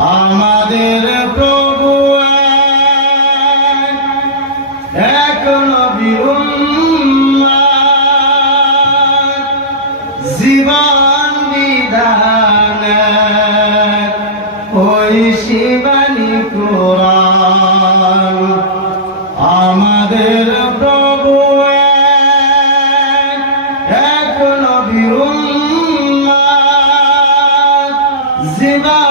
আমাদের প্রভু এক, জীবন বিধান ওই শিবানী কোরআন আমাদের প্রভু এক, জীবন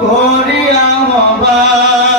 করিয়া হবান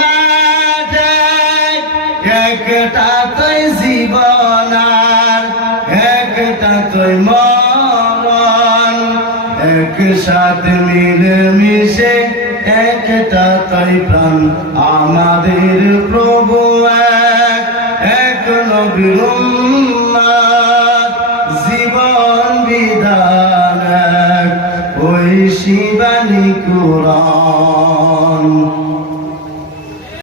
মাঠ এক, একটা তুই জীবন একটা তুই মরণ। একসাথে মিলে মিশে একটা তাই প্রাণ আমাদের প্রভু এক এক জীবন বিধান ওই শিবানী কোরআন।